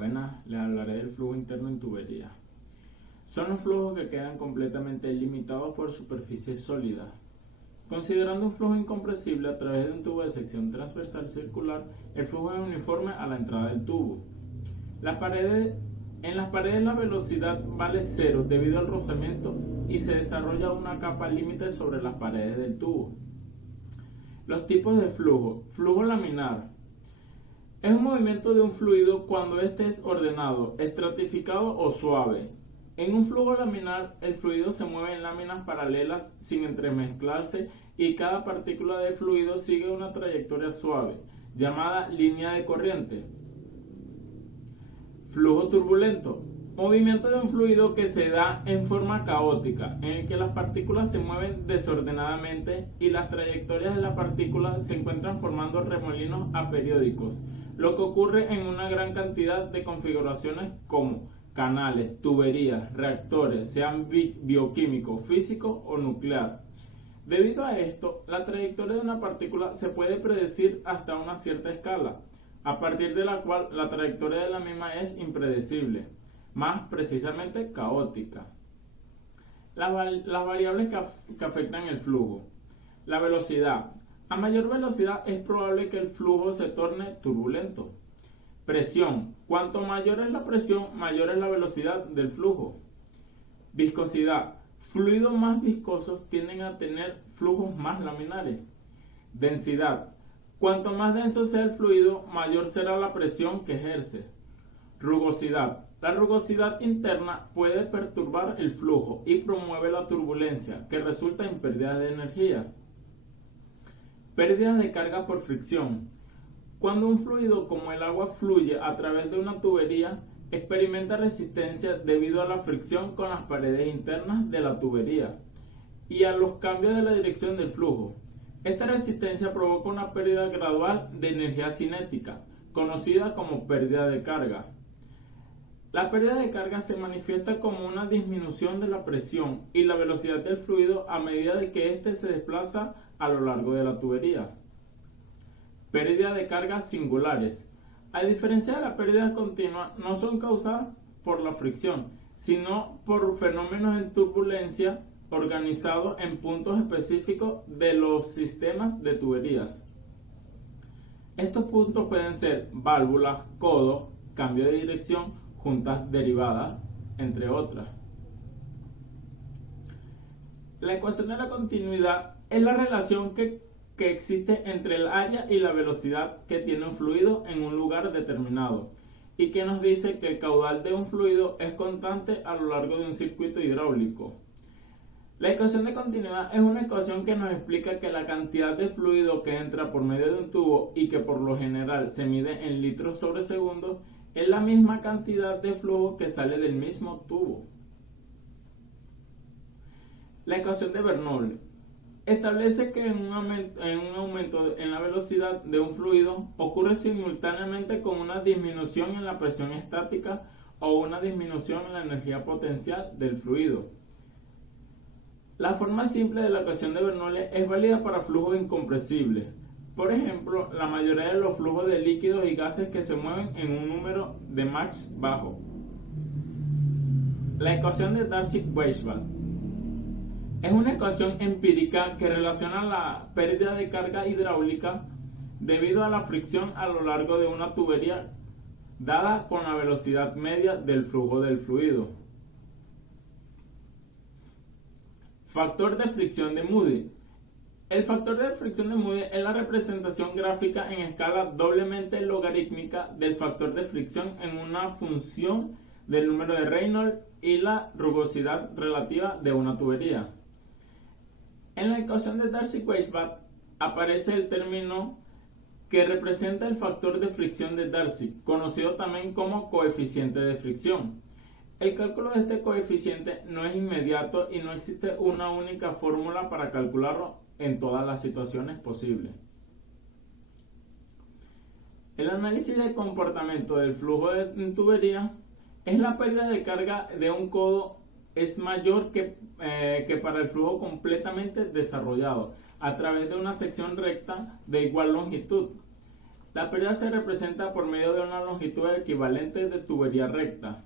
Buenas, les hablaré del flujo interno en tubería. Son los flujos que quedan completamente limitados por superficies sólidas. Considerando un flujo incompresible a través de un tubo de sección transversal circular, el flujo es uniforme a la entrada del tubo. En las paredes la velocidad vale cero debido al rozamiento y se desarrolla una capa límite sobre las paredes del tubo. Los tipos de flujo. Flujo laminar. Es un movimiento de un fluido cuando éste es ordenado, estratificado o suave. En un flujo laminar, el fluido se mueve en láminas paralelas sin entremezclarse y cada partícula de fluido sigue una trayectoria suave, llamada línea de corriente. Flujo turbulento. Movimiento de un fluido que se da en forma caótica, en el que las partículas se mueven desordenadamente y las trayectorias de las partículas se encuentran formando remolinos aperiódicos, lo que ocurre en una gran cantidad de configuraciones como canales, tuberías, reactores, sean bioquímicos, físicos o nuclear. Debido a esto, la trayectoria de una partícula se puede predecir hasta una cierta escala, a partir de la cual la trayectoria de la misma es impredecible, más precisamente caótica. Las variables que afectan el flujo. La velocidad. A mayor velocidad es probable que el flujo se torne turbulento. Presión. Cuanto mayor es la presión, mayor es la velocidad del flujo. Viscosidad. Fluidos más viscosos tienden a tener flujos más laminares. Densidad. Cuanto más denso sea el fluido, mayor será la presión que ejerce. Rugosidad. La rugosidad interna puede perturbar el flujo y promueve la turbulencia, que resulta en pérdidas de energía. Pérdidas de carga por fricción. Cuando un fluido como el agua fluye a través de una tubería, experimenta resistencia debido a la fricción con las paredes internas de la tubería y a los cambios de la dirección del flujo. Esta resistencia provoca una pérdida gradual de energía cinética, conocida como pérdida de carga. La pérdida de carga se manifiesta como una disminución de la presión y la velocidad del fluido a medida de que éste se desplaza a lo largo de la tubería. Pérdida de cargas singulares. A diferencia de la pérdida continua, no son causadas por la fricción, sino por fenómenos de turbulencia organizados en puntos específicos de los sistemas de tuberías. Estos puntos pueden ser válvulas, codos, cambio de dirección, juntas derivadas, entre otras. La ecuación de la continuidad es la relación que existe entre el área y la velocidad que tiene un fluido en un lugar determinado y que nos dice que el caudal de un fluido es constante a lo largo de un circuito hidráulico. La ecuación de continuidad es una ecuación que nos explica que la cantidad de fluido que entra por medio de un tubo y que por lo general se mide en litros sobre segundos es la misma cantidad de flujo que sale del mismo tubo. La ecuación de Bernoulli establece que un aumento en la velocidad de un fluido ocurre simultáneamente con una disminución en la presión estática o una disminución en la energía potencial del fluido. La forma simple de la ecuación de Bernoulli es válida para flujos incompresibles. Por ejemplo, la mayoría de los flujos de líquidos y gases que se mueven en un número de Mach bajo. La ecuación de Darcy-Weisbach es una ecuación empírica que relaciona la pérdida de carga hidráulica debido a la fricción a lo largo de una tubería dada con la velocidad media del flujo del fluido. Factor de fricción de Moody. El factor de fricción de Moody es la representación gráfica en escala doblemente logarítmica del factor de fricción en una función del número de Reynolds y la rugosidad relativa de una tubería. En la ecuación de Darcy-Weisbach aparece el término que representa el factor de fricción de Darcy, conocido también como coeficiente de fricción. El cálculo de este coeficiente no es inmediato y no existe una única fórmula para calcularlo en todas las situaciones posibles. El análisis del comportamiento del flujo en tubería es la pérdida de carga de un codo es mayor que para el flujo completamente desarrollado a través de una sección recta de igual longitud. La pérdida se representa por medio de una longitud equivalente de tubería recta.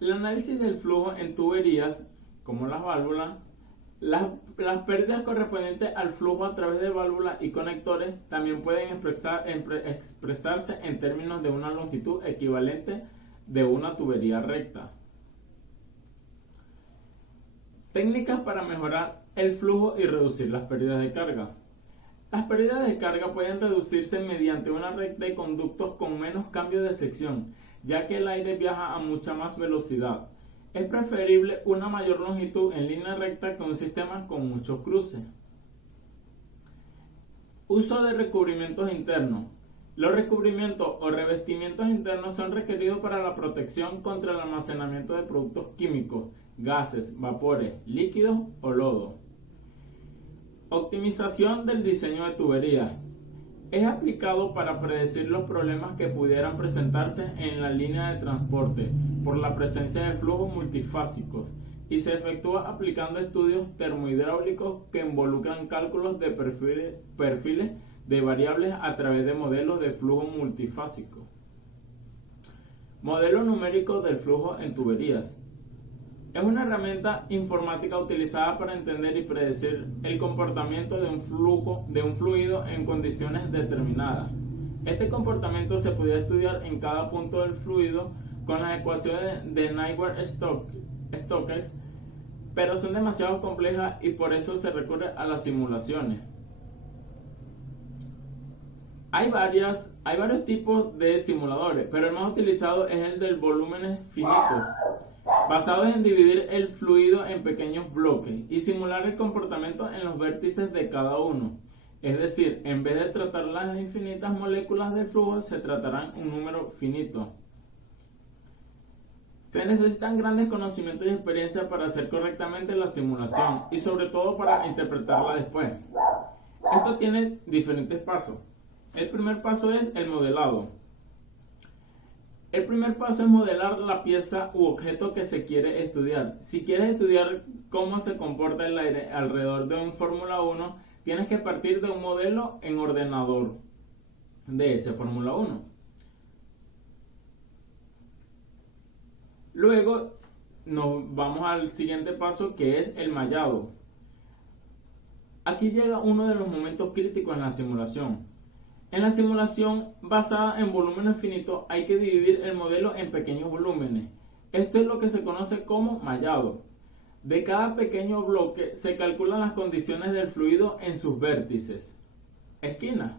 El análisis del flujo en tuberías, como las válvulas, las pérdidas correspondientes al flujo a través de válvulas y conectores también pueden expresarse en términos de una longitud equivalente de una tubería recta. Técnicas para mejorar el flujo y reducir las pérdidas de carga. Las pérdidas de carga pueden reducirse mediante una red de conductos con menos cambio de sección, ya que el aire viaja a mucha más velocidad. Es preferible una mayor longitud en línea recta que un sistema con muchos cruces. Uso de recubrimientos internos. Los recubrimientos o revestimientos internos son requeridos para la protección contra el almacenamiento de productos químicos, gases, vapores, líquidos o lodo. Optimización del diseño de tuberías. Es aplicado para predecir los problemas que pudieran presentarse en la línea de transporte por la presencia de flujos multifásicos y se efectúa aplicando estudios termohidráulicos que involucran cálculos de perfiles de variables a través de modelos de flujo multifásico. Modelo numérico del flujo en tuberías. Es una herramienta informática utilizada para entender y predecir el comportamiento de un fluido en condiciones determinadas. Este comportamiento se podía estudiar en cada punto del fluido con las ecuaciones de Navier-Stokes, pero son demasiado complejas y por eso se recurre a las simulaciones. Hay varios tipos de simuladores, pero el más utilizado es el de volúmenes finitos, basados en dividir el fluido en pequeños bloques y simular el comportamiento en los vértices de cada uno. Es decir, en vez de tratar las infinitas moléculas del flujo, se tratarán un número finito. Se necesitan grandes conocimientos y experiencia para hacer correctamente la simulación y sobre todo para interpretarla después. Esto tiene diferentes pasos. El primer paso es el modelado. El primer paso es modelar la pieza u objeto que se quiere estudiar. Si quieres estudiar cómo se comporta el aire alrededor de un Fórmula 1, tienes que partir de un modelo en ordenador de ese Fórmula 1. Luego nos vamos al siguiente paso, que es el mallado. Aquí llega uno de los momentos críticos en la simulación. En la simulación basada en volúmenes finitos hay que dividir el modelo en pequeños volúmenes. Esto es lo que se conoce como mallado. De cada pequeño bloque se calculan las condiciones del fluido en sus vértices, esquinas,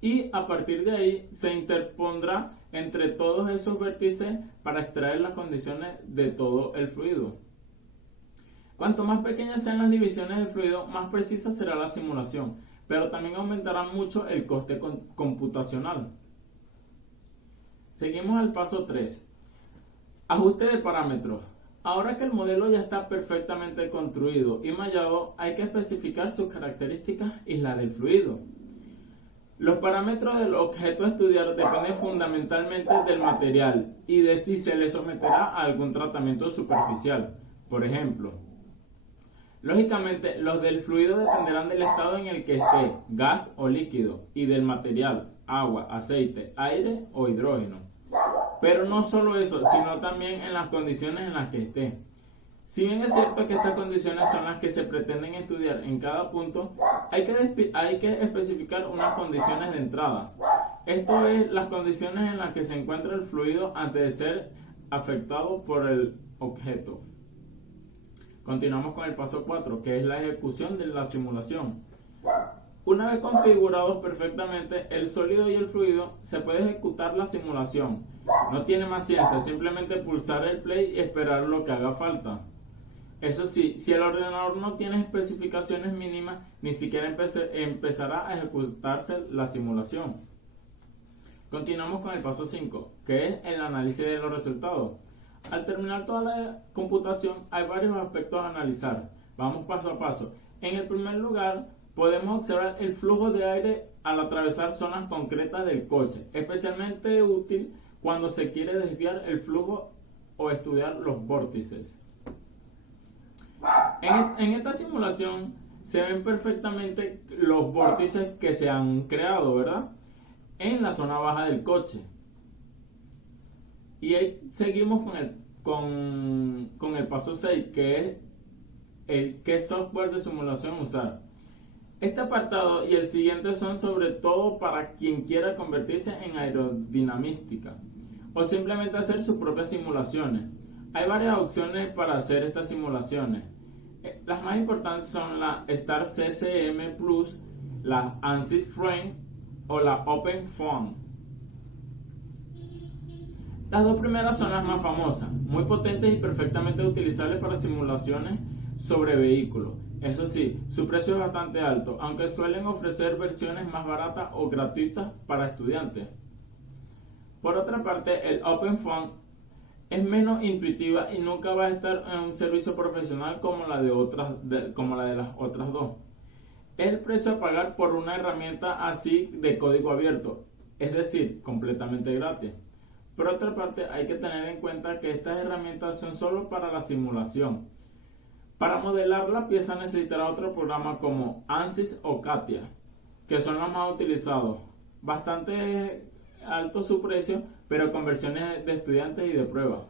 y a partir de ahí se interpondrá entre todos esos vértices para extraer las condiciones de todo el fluido. Cuanto más pequeñas sean las divisiones del fluido, más precisa será la simulación, pero también aumentará mucho el coste computacional. Seguimos al paso 3. Ajuste de parámetros. Ahora que el modelo ya está perfectamente construido y mallado, hay que especificar sus características y las del fluido. Los parámetros del objeto a estudiar dependen fundamentalmente del material y de si se le someterá a algún tratamiento superficial. Por ejemplo, lógicamente, los del fluido dependerán del estado en el que esté, gas o líquido, y del material, agua, aceite, aire o hidrógeno. Pero no solo eso, sino también en las condiciones en las que esté. Si bien es cierto que estas condiciones son las que se pretenden estudiar en cada punto, hay que especificar unas condiciones de entrada. Esto es las condiciones en las que se encuentra el fluido antes de ser afectado por el objeto. Continuamos con el paso 4, que es la ejecución de la simulación. Una vez configurados perfectamente el sólido y el fluido, se puede ejecutar la simulación. No tiene más ciencia, simplemente pulsar el play y esperar lo que haga falta. Eso sí, si el ordenador no tiene especificaciones mínimas, ni siquiera empezará a ejecutarse la simulación. Continuamos con el paso 5, que es el análisis de los resultados. Al terminar toda la computación, hay varios aspectos a analizar. Vamos paso a paso. En el primer lugar, podemos observar el flujo de aire al atravesar zonas concretas del coche, especialmente útil cuando se quiere desviar el flujo o estudiar los vórtices. En esta simulación se ven perfectamente los vórtices que se han creado, ¿verdad? En la zona baja del coche. Y ahí seguimos con el paso 6, que es qué software de simulación usar. Este apartado y el siguiente son sobre todo para quien quiera convertirse en aerodinamística o simplemente hacer sus propias simulaciones. Hay varias opciones para hacer estas simulaciones. Las más importantes son la Star CCM Plus, la ANSYS Frame o la OpenFOAM. Las dos primeras son las más famosas, muy potentes y perfectamente utilizables para simulaciones sobre vehículos. Eso sí, su precio es bastante alto, aunque suelen ofrecer versiones más baratas o gratuitas para estudiantes. Por otra parte, el OpenFOAM es menos intuitiva y nunca va a estar en un servicio profesional como la de las otras dos. Es el precio a pagar por una herramienta así de código abierto, es decir, completamente gratis. Por otra parte, hay que tener en cuenta que estas herramientas son solo para la simulación. Para modelar la pieza necesitará otro programa como ANSYS o CATIA, que son los más utilizados. Bastante alto su precio, pero con versiones de estudiantes y de prueba.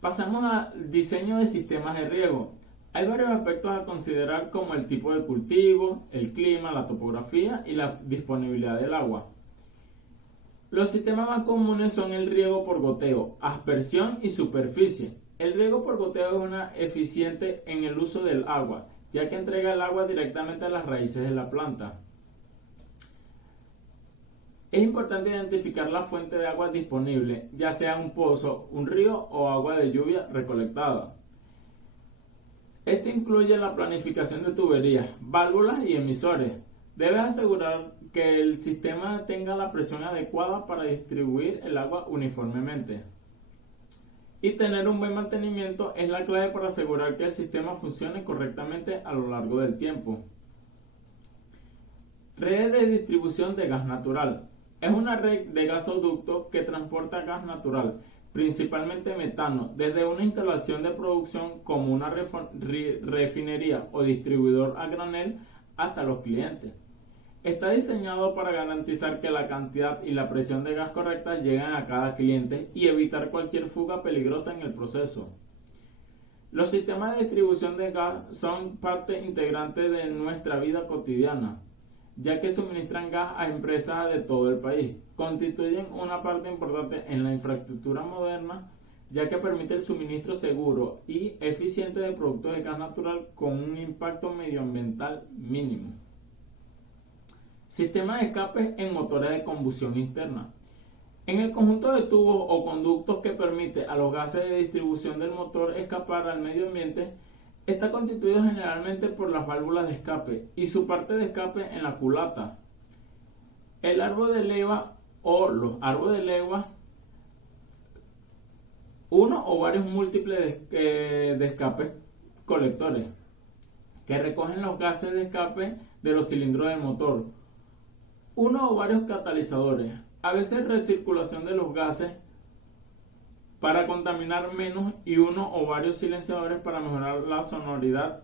Pasamos al diseño de sistemas de riego. Hay varios aspectos a considerar como el tipo de cultivo, el clima, la topografía y la disponibilidad del agua. Los sistemas más comunes son el riego por goteo, aspersión y superficie. El riego por goteo es una eficiente en el uso del agua, ya que entrega el agua directamente a las raíces de la planta. Es importante identificar la fuente de agua disponible, ya sea un pozo, un río o agua de lluvia recolectada. Esto incluye la planificación de tuberías, válvulas y emisores. Debes asegurar que el sistema tenga la presión adecuada para distribuir el agua uniformemente. Y tener un buen mantenimiento es la clave para asegurar que el sistema funcione correctamente a lo largo del tiempo. Red de distribución de gas natural. Es una red de gasoducto que transporta gas natural, principalmente metano, desde una instalación de producción como una refinería o distribuidor a granel hasta los clientes. Está diseñado para garantizar que la cantidad y la presión de gas correctas lleguen a cada cliente y evitar cualquier fuga peligrosa en el proceso. Los sistemas de distribución de gas son parte integrante de nuestra vida cotidiana, ya que suministran gas a empresas de todo el país. Constituyen una parte importante en la infraestructura moderna, ya que permite el suministro seguro y eficiente de productos de gas natural con un impacto medioambiental mínimo. Sistema de escape en motores de combustión interna. En el conjunto de tubos o conductos que permite a los gases de distribución del motor escapar al medio ambiente, está constituido generalmente por las válvulas de escape y su parte de escape en la culata. El árbol de leva o los árboles de leva, uno o varios múltiples de escape colectores que recogen los gases de escape de los cilindros del motor. Uno o varios catalizadores, a veces recirculación de los gases para contaminar menos y uno o varios silenciadores para mejorar la sonoridad.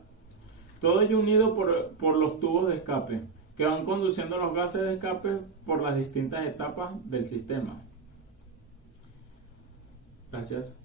Todo ello unido por los tubos de escape que van conduciendo los gases de escape por las distintas etapas del sistema. Gracias.